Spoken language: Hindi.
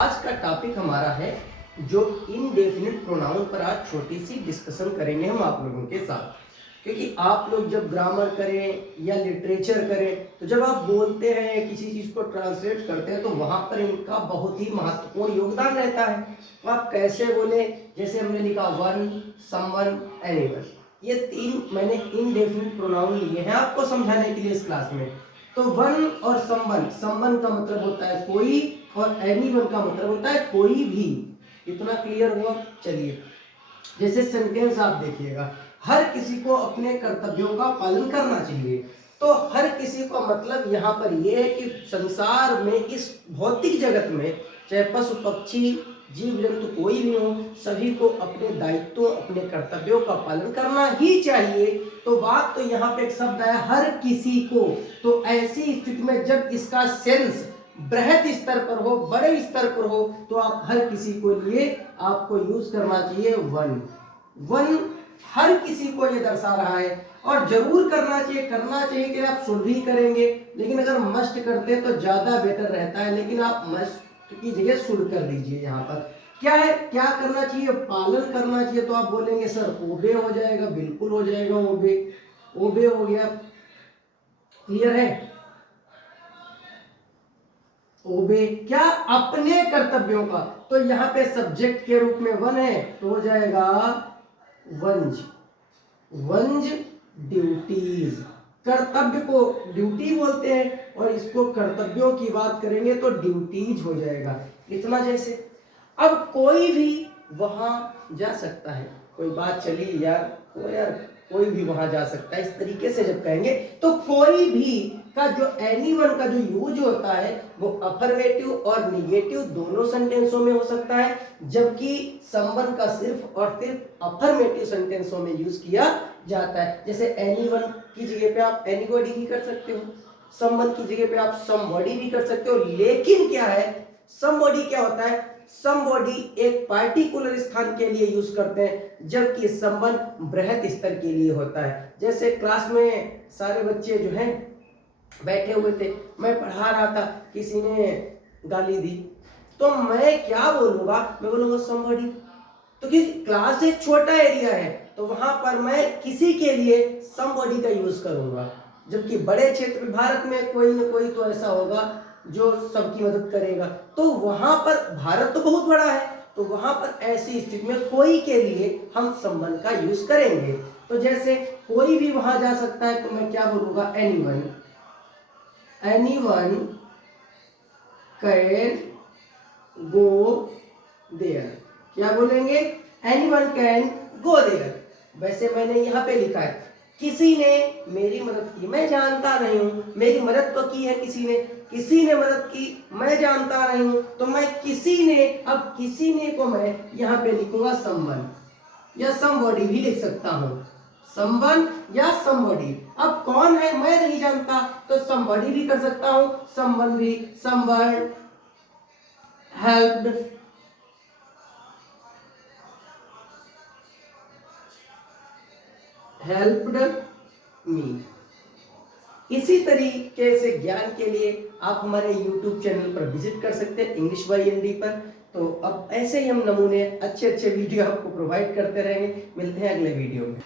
आज का टॉपिक हमारा है जो इनडेफिनिट प्रोनाउन पर आज छोटी सी डिस्कशन करेंगे हम आप लोगों के साथ। क्योंकि आप लोग जब ग्रामर करें या लिटरेचर करें तो जब आप बोलते हैं किसी चीज़ को ट्रांसलेट करते हैं तो वहाँ पर इनका बहुत ही महत्वपूर्ण योगदान रहता है। तो आप कैसे बोले, जैसे हमने लिखा वन, समवन, एनीवन, ये तीन मैंने इनडेफिनिट प्रोनाउन लिए हैं आपको समझाने के लिए इस क्लास में। तो वन और समवन, समवन का मतलब होता है कोई और एनीवन का मतलब होता है कोई भी। इतना क्लियर हुआ? चलिए, जैसे सेंटेंस आप देखिएगा, हर किसी को अपने कर्तव्यों का पालन करना चाहिए। तो हर किसी को मतलब यहाँ पर यह है कि संसार में, इस भौतिक जगत में, चाहे पशु पक्षी जीव जंतु कोई भी हो, सभी को अपने दायित्वों अपने कर्तव्यों का पालन करना ही चाहिए। तो बात तो यहाँ पे एक शब्द है हर किसी को। तो ऐसी स्थिति में जब इसका सेंस बृहत स्तर पर हो, बड़े स्तर पर हो, तो आप हर किसी को लिए आपको यूज करना चाहिए वन। वन हर किसी को ये दर्शा रहा है और जरूर करना चाहिए कि आप शुड भी करेंगे, लेकिन अगर मस्ट करते तो ज्यादा बेटर रहता है। लेकिन आप मस्ट की जगह शुड कर दीजिए। यहाँ पर क्या है, क्या करना चाहिए? पालन करना चाहिए। तो आप बोलेंगे सर ओबे हो जाएगा, बिल्कुल हो जाएगा, ओबे। ओबे हो गया, क्लियर है? ओबे क्या? अपने कर्तव्यों का। तो यहाँ पे सब्जेक्ट के रूप में वन है तो हो जाएगा वंज। वंज ड्यूटीज, कर्तव्य को ड्यूटी बोलते हैं और इसको कर्तव्यों की बात करेंगे तो ड्यूटीज हो जाएगा। इतना जैसे अब कोई भी वहां जा सकता है, कोई बात चली यार, तो यार कोई भी वहां जा सकता है, इस तरीके से जब कहेंगे तो कोई भी का जो एनीवन का जो यूज होता है वो अफर्मेटिव और निगेटिव दोनों सेंटेंसों में हो सकता है, जबकि समवन का सिर्फ और सिर्फ अफर्मेटिव सेंटेंसों में यूज किया जाता है। जैसे एनीवन की जगह पे आप एनीबॉडी भी कर सकते हो, समवन की जगह पे आप समबॉडी भी कर सकते हो। लेकिन क्या है, समबॉडी क्या होता है? समबॉडी एक पार्टिकुलर स्थान के लिए यूज करते हैं, जबकि समवन बृहत स्तर के लिए होता है। जैसे क्लास में सारे बच्चे जो हैं बैठे हुए थे, मैं पढ़ा रहा था, किसी ने गाली दी, तो मैं क्या बोलूंगा? मैं बोलूंगा समबॉडी। तो कि क्लास एक छोटा एरिया है तो वहां पर मैं किसी के लिए समबॉडी का यूज करूंगा, जबकि बड़े क्षेत्र में भारत में कोई ना कोई तो ऐसा होगा जो सबकी मदद करेगा। तो वहां पर भारत तो बहुत बड़ा है, तो वहां पर ऐसी स्थिति में कोई के लिए हम संबंध का यूज करेंगे। तो जैसे कोई भी वहां जा सकता है तो मैं क्या बोलूंगा? Anyone. Anyone can go there. क्या बोलेंगे? Anyone can go there. वैसे मैंने यहाँ पे लिखा है किसी ने मेरी मदद की, मैं जानता नहीं हूं, मेरी मदद तो की है किसी ने मदद की, मैं जानता नहीं हूं, तो मैं किसी ने, अब किसी ने को मैं यहाँ पे लिखूंगा समवन या समबॉडी भी लिख सकता हूं, समवन या समबॉडी। अब कौन है मैं नहीं जानता तो समबॉडी भी कर सकता हूं, समवन भी। Someone helped me. इसी तरीके से ज्ञान के लिए आप हमारे YouTube चैनल पर विजिट कर सकते हैं, इंग्लिश बाय एनडी पर। तो अब ऐसे ही हम नमूने अच्छे वीडियो आपको प्रोवाइड करते रहेंगे। मिलते हैं अगले वीडियो में।